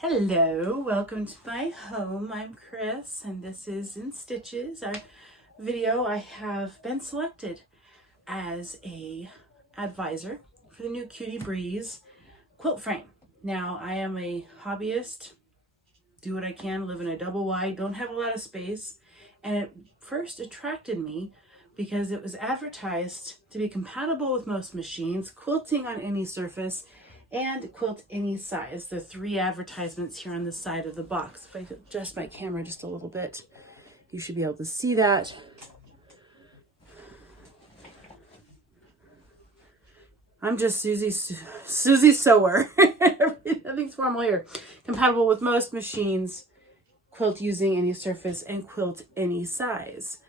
Hello, welcome to my home. I'm Chris and this is In Stitches, our video. I have been selected as a advisor for the new Cutie Breeze quilt frame. Now, I am a hobbyist, do what I can, live in a double wide, don't have a lot of space, and it first attracted me because it was advertised to be compatible with most machines, quilting on any surface, and quilt any size. The three advertisements here on the side of the box. If I adjust my camera just a little bit, you should be able to see that. I'm just Susie Sewer. Nothing's formal here. Compatible with most machines, quilt using any surface, and quilt any size.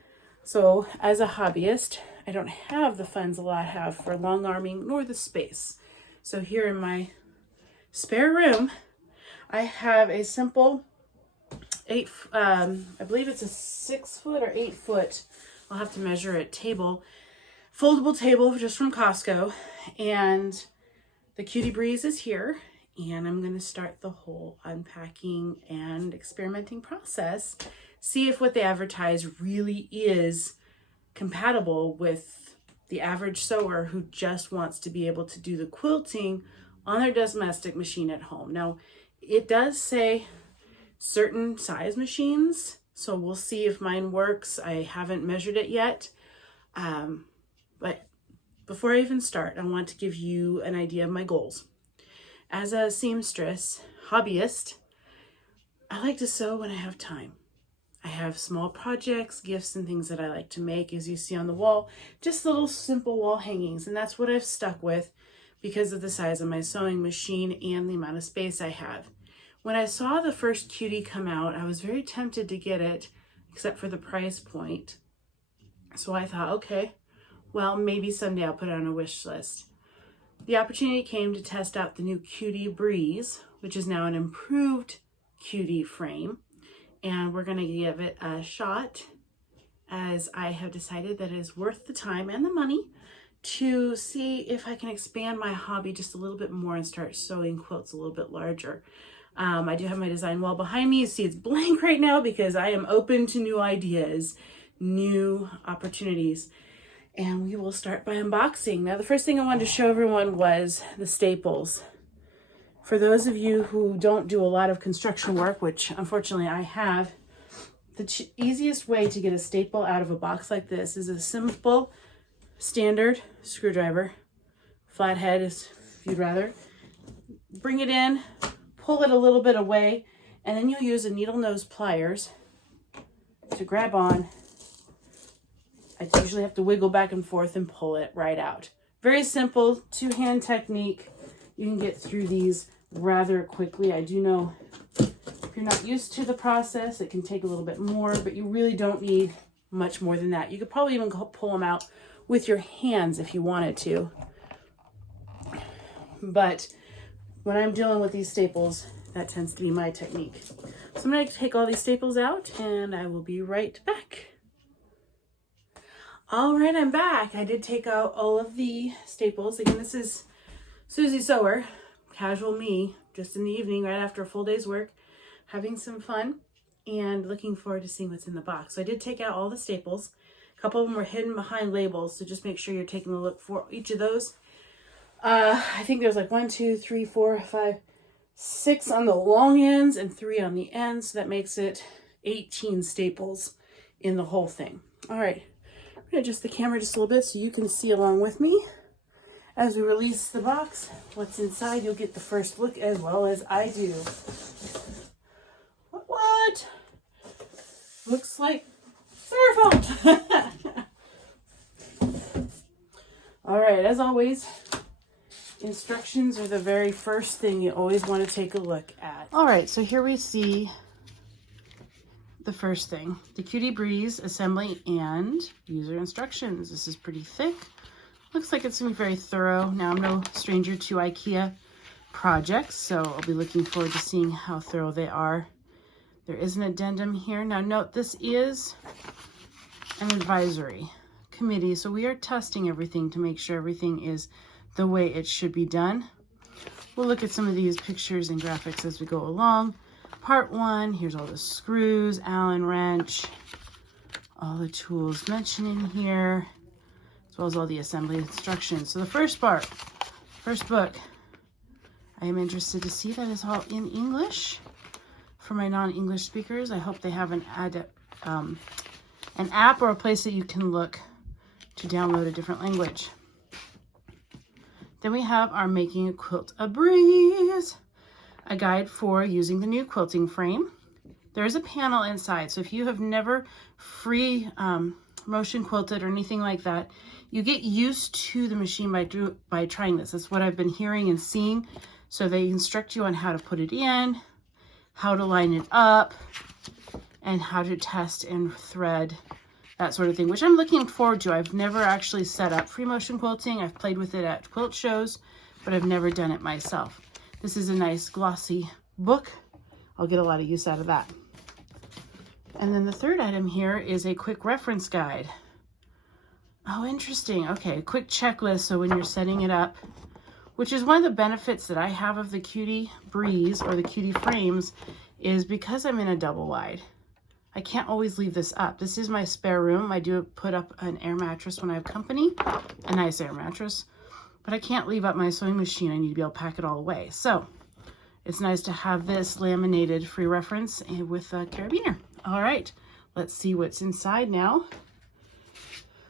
So as a hobbyist, I don't have the funds a lot have for long arming nor the space. So here in my spare room, I have a simple I believe it's a 6 foot or 8 foot, I'll have to measure it, table, foldable table just from Costco. And the Cutie Breeze is here, and I'm going to start the whole unpacking and experimenting process. See if what they advertise really is compatible with the average sewer who just wants to be able to do the quilting on their domestic machine at home. Now, it does say certain size machines, so we'll see if mine works. I haven't measured it yet, but before I even start, I want to give you an idea of my goals. As a seamstress, hobbyist, I like to sew when I have time. I have small projects, gifts, and things that I like to make, as you see on the wall, just little simple wall hangings, and that's what I've stuck with because of the size of my sewing machine and the amount of space I have. When I saw the first Cutie come out, I was very tempted to get it, except for the price point. So I thought, okay, well, maybe someday I'll put it on a wish list. The opportunity came to test out the new Cutie Breeze, which is now an improved Cutie frame. And we're going to give it a shot, as I have decided that it is worth the time and the money to see if I can expand my hobby just a little bit more and start sewing quilts a little bit larger. I do have my design wall behind me. You see it's blank right now because I am open to new ideas, new opportunities. And we will start by unboxing. Now, the first thing I wanted to show everyone was the staples. For those of you who don't do a lot of construction work, which unfortunately I have, the easiest way to get a staple out of a box like this is a simple standard screwdriver, flathead if you'd rather. Bring it in, pull it a little bit away, and then you'll use a needle nose pliers to grab on. I usually have to wiggle back and forth and pull it right out. Very simple two-hand technique. You can get through these rather quickly. I do know if you're not used to the process, it can take a little bit more, but you really don't need much more than that. You could probably even pull them out with your hands if you wanted to. But when I'm dealing with these staples, that tends to be my technique. So I'm going to take all these staples out and I will be right back. All right, I'm back. I did take out all of the staples. Again, this is Susie Sewer, casual me, just in the evening right after a full day's work, having some fun and looking forward to seeing what's in the box. So I did take out all the staples. A couple of them were hidden behind labels, so just make sure you're taking a look for each of those. I think there's like 1, 2, 3, 4, 5, 6 on the long ends and 3 on the ends. So that makes it 18 staples in the whole thing. All right, I'm gonna adjust the camera just a little bit so you can see along with me. As we release the box, what's inside, you'll get the first look as well as I do. What? Looks like styrofoam. All right, as always, instructions are the very first thing you always want to take a look at. All right, so here we see the first thing, the Cutie Breeze assembly and user instructions. This is pretty thick. Looks like it's going to be very thorough. Now, I'm no stranger to IKEA projects, so I'll be looking forward to seeing how thorough they are. There is an addendum here. Now, note this is an advisory committee, so we are testing everything to make sure everything is the way it should be done. We'll look at some of these pictures and graphics as we go along. Part 1, here's all the screws, Allen wrench, all the tools mentioned in here, as well as all the assembly instructions. So the first part, first book, I am interested to see that is all in English. For my non-English speakers, I hope they have an app or a place that you can look to download a different language. Then we have our Making a Quilt a Breeze, a guide for using the new quilting frame. There is a panel inside, so if you have never free motion quilted or anything like that, you get used to the machine by trying this. That's what I've been hearing and seeing. So they instruct you on how to put it in, how to line it up, and how to test and thread, that sort of thing, which I'm looking forward to. I've never actually set up free motion quilting. I've played with it at quilt shows, but I've never done it myself. This is a nice glossy book. I'll get a lot of use out of that. And then the third item here is a quick reference guide. Oh, interesting. Okay, a quick checklist so when you're setting it up, which is one of the benefits that I have of the Cutie Breeze or the Cutie frames, is because I'm in a double wide, I can't always leave this up. This is my spare room. I do put up an air mattress when I have company, a nice air mattress, but I can't leave up my sewing machine. I need to be able to pack it all away. So it's nice to have this laminated free reference with a carabiner. All right, let's see what's inside now.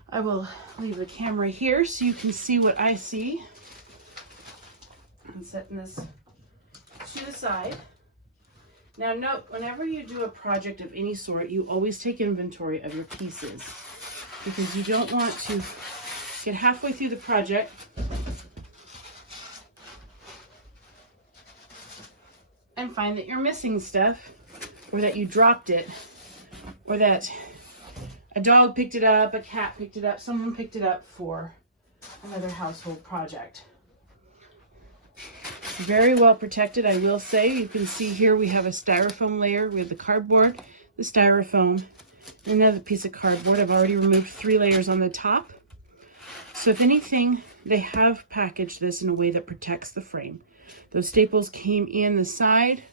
I will leave the camera here so you can see what I see. I'm setting this to the side. Now note, whenever you do a project of any sort, you always take inventory of your pieces because you don't want to get halfway through the project and find that you're missing stuff, or that you dropped it, or that a dog picked it up, a cat picked it up, someone picked it up for another household project. Very well protected, I will say. You can see here we have a styrofoam layer. We have the cardboard, the styrofoam, and another piece of cardboard. I've already removed 3 layers on the top. So if anything, they have packaged this in a way that protects the frame. Those staples came in the side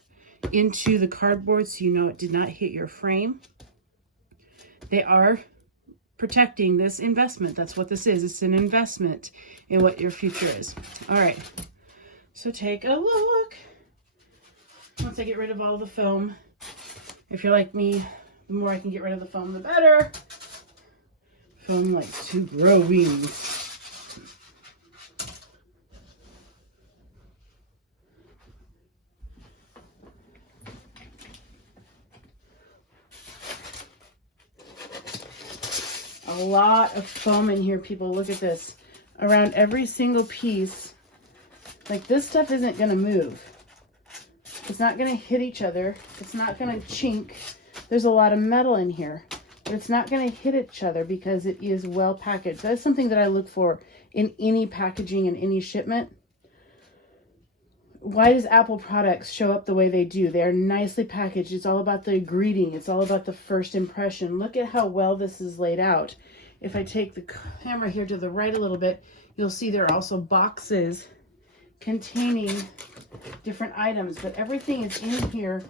into the cardboard, so you know it did not hit your frame. They are protecting this investment. That's what this is. It's an investment in what your future is. All right. So take a look. Once I get rid of all the foam, if you're like me, the more I can get rid of the foam, the better. Foam likes to grow wings. A lot of foam in here, people. Look at this. Around every single piece. Like, this stuff isn't going to move. It's not going to hit each other. It's not going to chink. There's a lot of metal in here. But it's not going to hit each other because it is well packaged. That's something that I look for in any packaging and any shipment. Why does Apple products show up the way they do? They are nicely packaged. It's all about the greeting. It's all about the first impression. Look at how well this is laid out. If I take the camera here to the right a little bit, you'll see there are also boxes containing different items, but everything is in here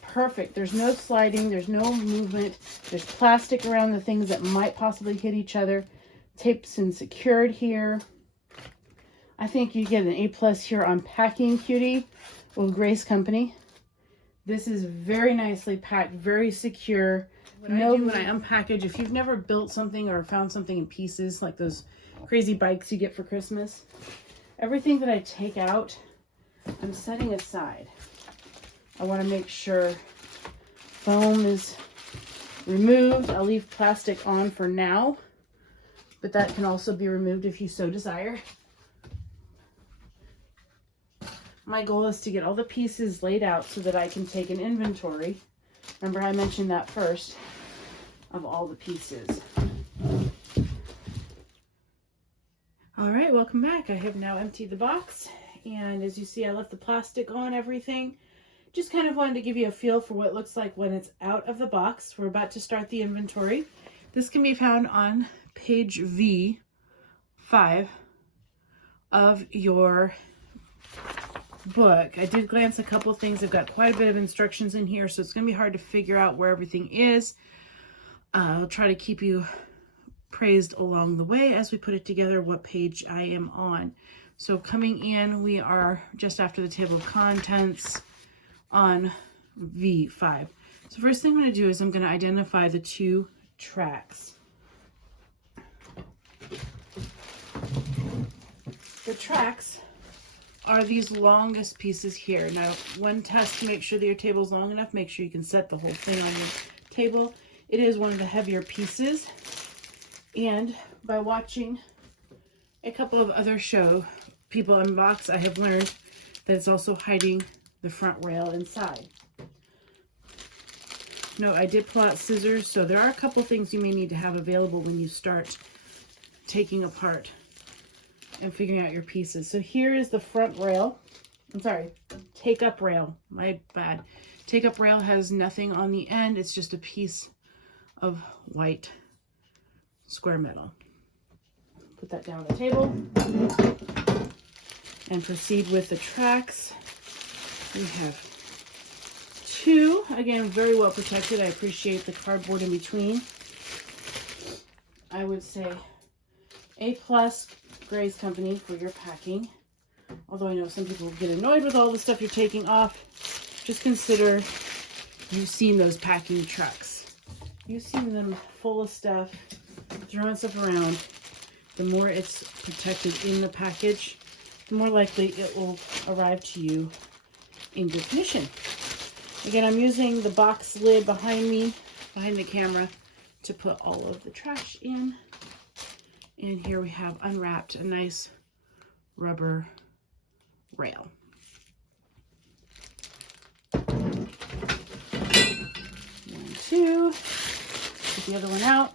perfect. There's no sliding, there's no movement, there's plastic around the things that might possibly hit each other, taped and secured here. I think you get an A+ here on packing, Cutie, with Grace Company. This is very nicely packed, very secure. What I do when I unpackage, if you've never built something or found something in pieces, like those crazy bikes you get for Christmas, everything that I take out, I'm setting aside. I want to make sure foam is removed. I'll leave plastic on for now, but that can also be removed if you so desire. My goal is to get all the pieces laid out so that I can take an inventory. Remember, I mentioned that first, of all the pieces. All right, welcome back. I have now emptied the box, and as you see, I left the plastic on everything. Just kind of wanted to give you a feel for what it looks like when it's out of the box. We're about to start the inventory. This can be found on page V5 of your book. I did glance a couple things. I've got quite a bit of instructions in here, so it's going to be hard to figure out where everything is. I'll try to keep you praised along the way as we put it together, what page I am on. So coming in, we are just after the table of contents on V5. So first thing I'm going to do is I'm going to identify the 2 tracks. The tracks are these longest pieces here. Now, one test to make sure that your table is long enough, make sure you can set the whole thing on your table. It is one of the heavier pieces. And by watching a couple of other people unbox, I have learned that it's also hiding the front rail inside. No, I did pull out scissors, so there are a couple things you may need to have available when you start taking apart and figuring out your pieces. So here is the front rail. I'm sorry, take-up rail. My bad. Take-up rail has nothing on the end. It's just a piece of white square metal. Put that down on the table and proceed with the tracks. We have 2, again, very well protected. I appreciate the cardboard in between. I would say A+ Grace Company for your packing. Although I know some people get annoyed with all the stuff you're taking off. Just consider you've seen those packing trucks. You've seen them full of stuff, throwing stuff around. The more it's protected in the package, the more likely it will arrive to you in good condition. Again, I'm using the box lid behind me, behind the camera, to put all of the trash in. And here we have unwrapped a nice rubber rail. 1, 2. Get the other one out.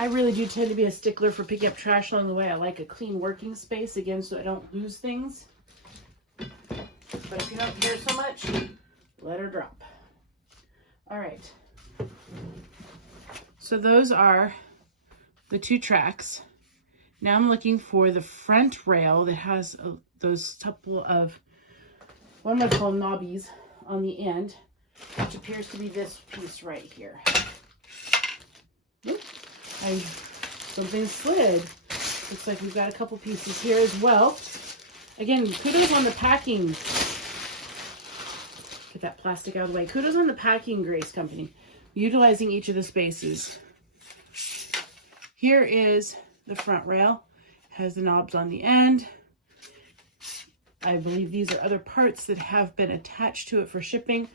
I really do tend to be a stickler for picking up trash along the way. I like a clean working space, again, so I don't lose things. But if you don't care so much, let her drop. All right. So those are the 2 tracks. Now I'm looking for the front rail that has those couple of, what I'm going to call knobbies on the end, which appears to be this piece right here. Oop. Something slid. Looks like we've got a couple pieces here as well. Again, kudos on the packing. Get that plastic out of the way. Kudos on the packing, Grace Company. Utilizing each of the spaces. Here is the front rail. Has the knobs on the end. I believe these are other parts that have been attached to it for shipping.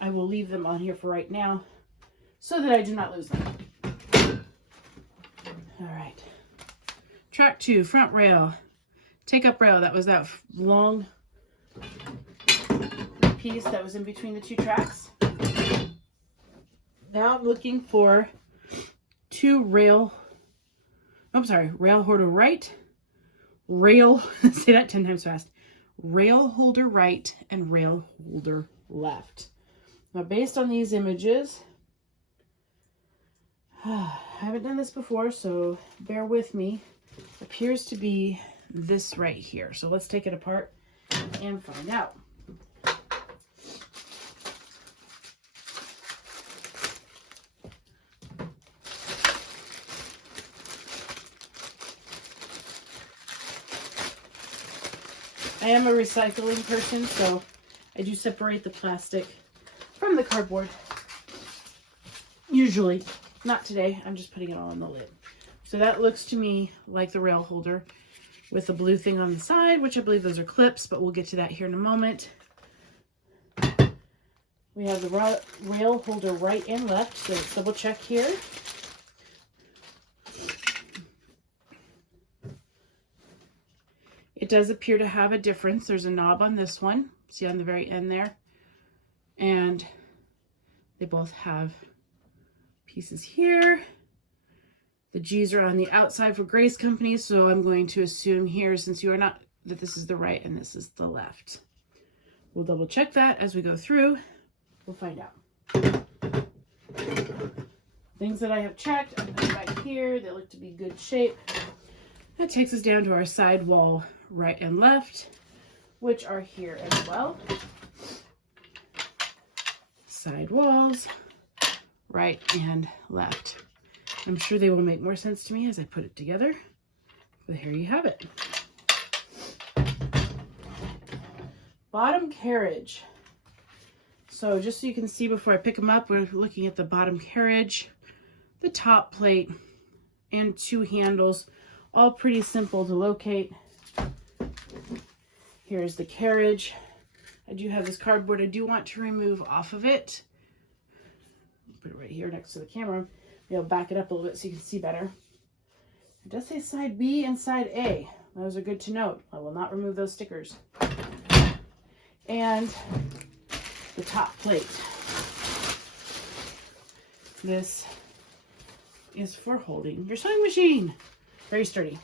I will leave them on here for right now so that I do not lose them. All right. Track 2, front rail. Take-up rail. That was that long piece that was in between the 2 tracks. Now I'm looking for 2 rail holder right, say that 10 times fast, rail holder right and rail holder left. Now based on these images, I haven't done this before, so bear with me. Appears to be this right here. So let's take it apart and find out. I am a recycling person, so I do separate the plastic from the cardboard. Usually. Not today. I'm just putting it all on the lid. So that looks to me like the rail holder with the blue thing on the side, which I believe those are clips, but we'll get to that here in a moment. We have the rail holder right and left, so let's double check here. It does appear to have a difference. There's a knob on this one, see on the very end there, and they both have pieces here. The G's are on the outside for Grace Company, so I'm going to assume here, since you are not, that this is the right and this is the left. We'll double check that as we go through. We'll find out. Things that I have checked, I've got back here. They look to be good shape. That takes us down to our side wall right and left, which are here as well. Side walls, right and left. I'm sure they will make more sense to me as I put it together, but here you have it. Bottom carriage. So just so you can see before I pick them up, we're looking at the bottom carriage, the top plate, and 2 handles, all pretty simple to locate. Here's the carriage. I do have this cardboard I do want to remove off of it. Put it right here next to the camera. Maybe I'll back it up a little bit so you can see better. It does say side B and side A. Those are good to note. I will not remove those stickers. And the top plate. This is for holding your sewing machine. Very sturdy.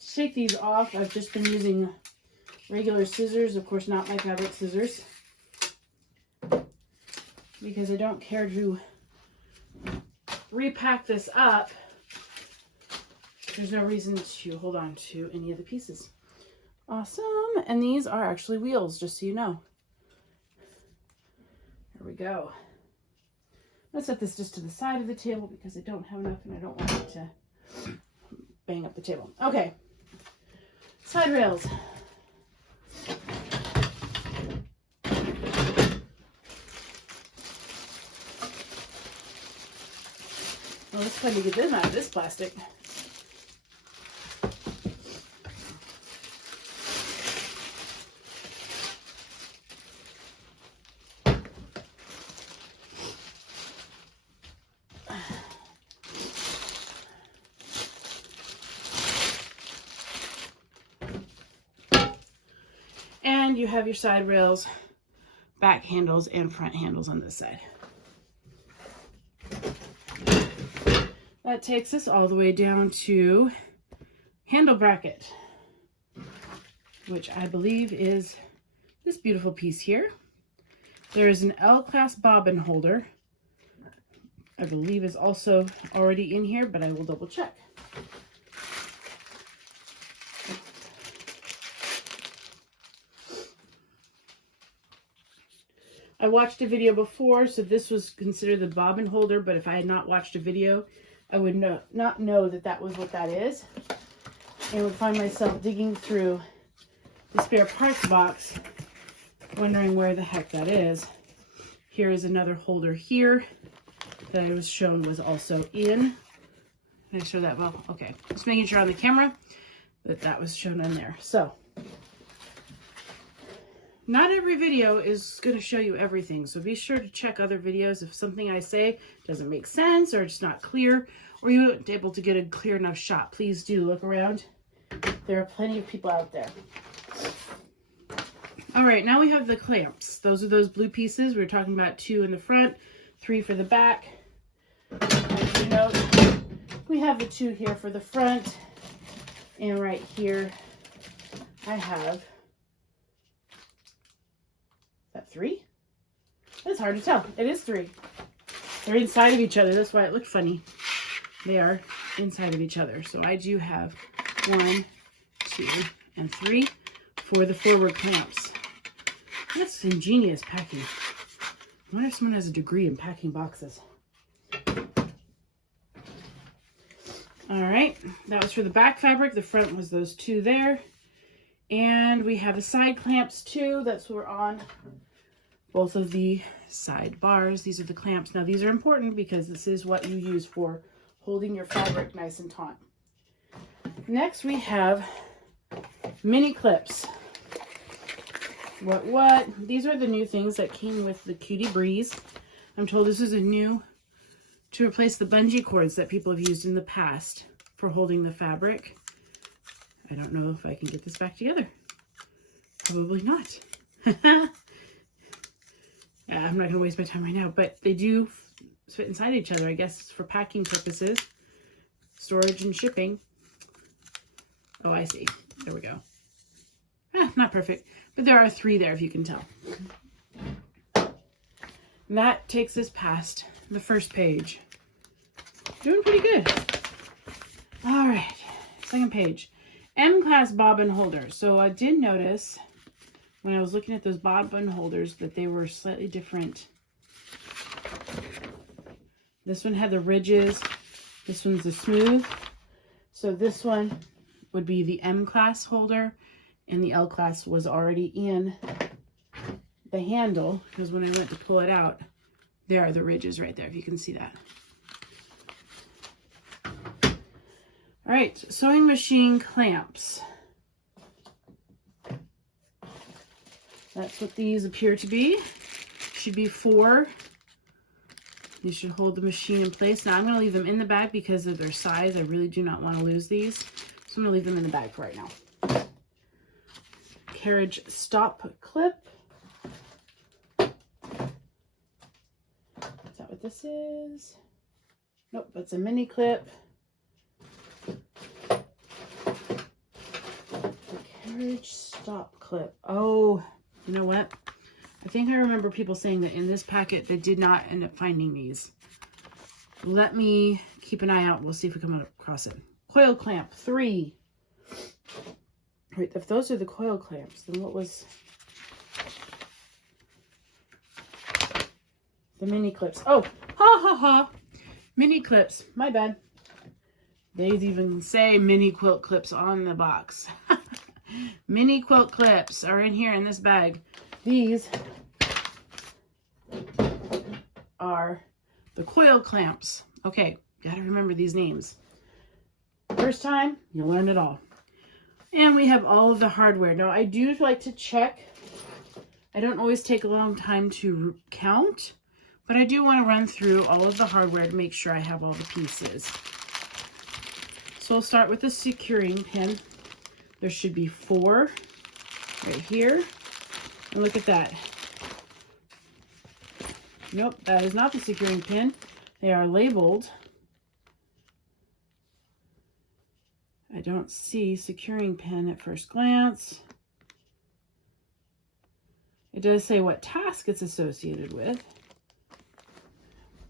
To take these off, I've just been using regular scissors, of course not my fabric scissors, because I don't care to repack this up. There's no reason to hold on to any of the pieces. Awesome. And these are actually wheels, just so you know. There we go. I'm going to set this just to the side of the table because I don't have enough and I don't want it to bang up the table. Okay. Side rails. Well, it's fun to get them out of this plastic. And you have your side rails, back handles, and front handles on this side. That takes us all the way down to handle bracket, which I believe is this beautiful piece here. There is an L-class bobbin holder. I believe is also already in here, but I will double check. I watched a video before, so this was considered the bobbin holder, but if I had not watched a video, I would not know that that was what that is. And would find myself digging through the spare parts box, wondering where the heck that is. Here is another holder here that I was shown was also in. Did I show that well? Okay, just making sure on the camera that that was shown in there. So, not every video is going to show you everything, so be sure to check other videos if something I say doesn't make sense or it's not clear or you weren't able to get a clear enough shot. Please do look around. There are plenty of people out there. All right, now we have the clamps. Those are those blue pieces. We were talking about 2 in the front, 3 for the back. As you note, we have the 2 here for the front, and right here I have 3? It's hard to tell. It is 3. They're inside of each other. That's why it looked funny. They are inside of each other. So I do have 1, 2, and 3 for the forward clamps. That's ingenious packing. I wonder if someone has a degree in packing boxes. All right, that was for the back fabric. The front was those 2 there. And we have the side clamps too. That's what we're on. Both of the side bars. These are the clamps. Now these are important because this is what you use for holding your fabric nice and taut. Next we have mini clips. What? These are the new things that came with the Cutie Breeze. I'm told this is a new to replace the bungee cords that people have used in the past for holding the fabric. I don't know if I can get this back together. Probably not. Yeah, I'm not going to waste my time right now, but they do fit inside each other, I guess, for packing purposes. storage and shipping. Oh, I see. There we go. Not perfect, but there are 3 there if you can tell. And that takes us past the first page. Doing pretty good. All right, second page. M-class bobbin holder. So I did notice when I was looking at those bobbin holders that they were slightly different. This one had the ridges. This one's the smooth. So this one would be the M-class holder, and the L-class was already in the handle, because when I went to pull it out, there are the ridges right there, if you can see that. All right, sewing machine clamps. That's what these appear to be. Should be 4. These should hold the machine in place. Now I'm going to leave them in the bag because of their size. I really do not want to lose these. So I'm going to leave them in the bag for right now. Carriage stop clip. Is that what this is? Nope, that's a mini clip. Carriage stop clip. Oh, you know what? I think I remember people saying that in this packet they did not end up finding these. Let me keep an eye out. We'll see if we come across it. Coil clamp 3. Wait, if those are the coil clamps, then what was the mini clips? Oh, ha ha ha. Mini clips. My bad. They even say mini quilt clips on the box. Mini quilt clips are in here in this bag. These are the coil clamps. Okay, gotta remember these names. First time, you'll learn it all. And we have all of the hardware. Now, I do like to check. I don't always take a long time to count, but I do want to run through all of the hardware to make sure I have all the pieces. So we'll start with the securing pin. There should be 4 right here. And look at that. Nope, that is not the securing pin. They are labeled. I don't see securing pin at first glance. It does say what task it's associated with.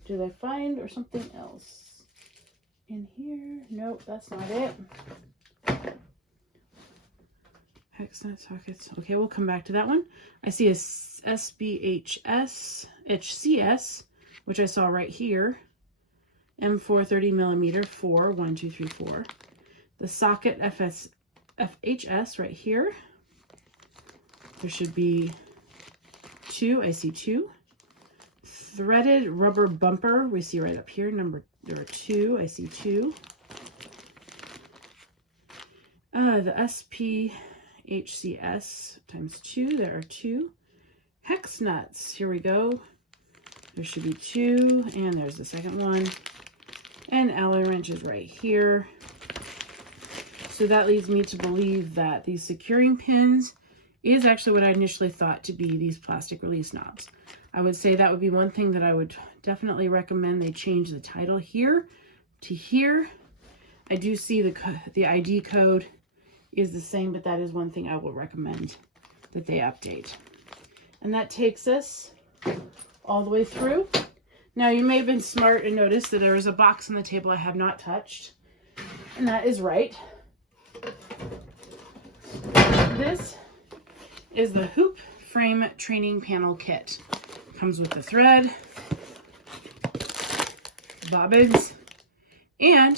Did I find or something else in here? Nope, that's not it. Hex nut sockets. Okay, we'll come back to that one. I see a SBHS, HCS, which I saw right here. M4 30mm 4, 1, 2, 3, 4. The socket FHS right here. There should be 2. I see 2. Threaded rubber bumper. We see right up here. There are 2. I see 2. The SPHCS times 2. There are 2. Hex nuts. Here we go. There should be 2. And there's the second one. And Allen wrenches right here. So that leads me to believe that these securing pins is actually what I initially thought to be these plastic release knobs. I would say that would be one thing that I would definitely recommend they change the title here to here. I do see the ID code is the same, but that is one thing I will recommend that they update. And that takes us all the way through. Now you may have been smart and noticed that there is a box on the table I have not touched, and that is right. This is the hoop frame training panel kit. Comes with the thread, bobbins, and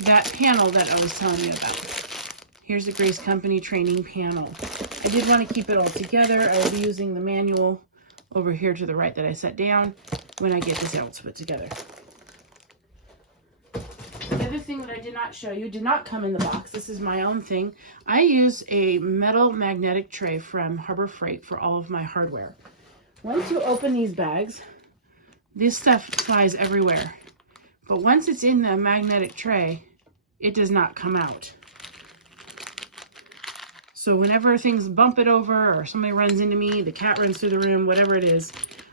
that panel that I was telling you about. Here's the Grace Company training panel. I did want to keep it all together. I will be using the manual over here to the right that I set down when I get this all put together. The other thing that I did not show you did not come in the box. This is my own thing. I use a metal magnetic tray from Harbor Freight for all of my hardware. Once you open these bags, this stuff flies everywhere. But once it's in the magnetic tray, it does not come out. So whenever things bump it over or somebody runs into me, the cat runs through the room, whatever it is,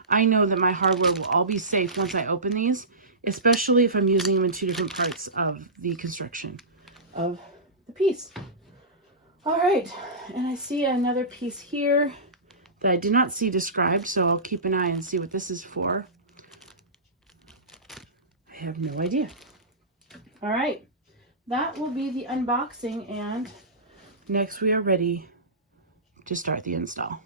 I know that my hardware will all be safe once I open these especially if I'm using them in two different parts of the construction of the piece. All right, and I see another piece here that I did not see described, so I'll keep an eye and see what this is for. I have no idea. All right, that will be the unboxing, and next we are ready to start the install.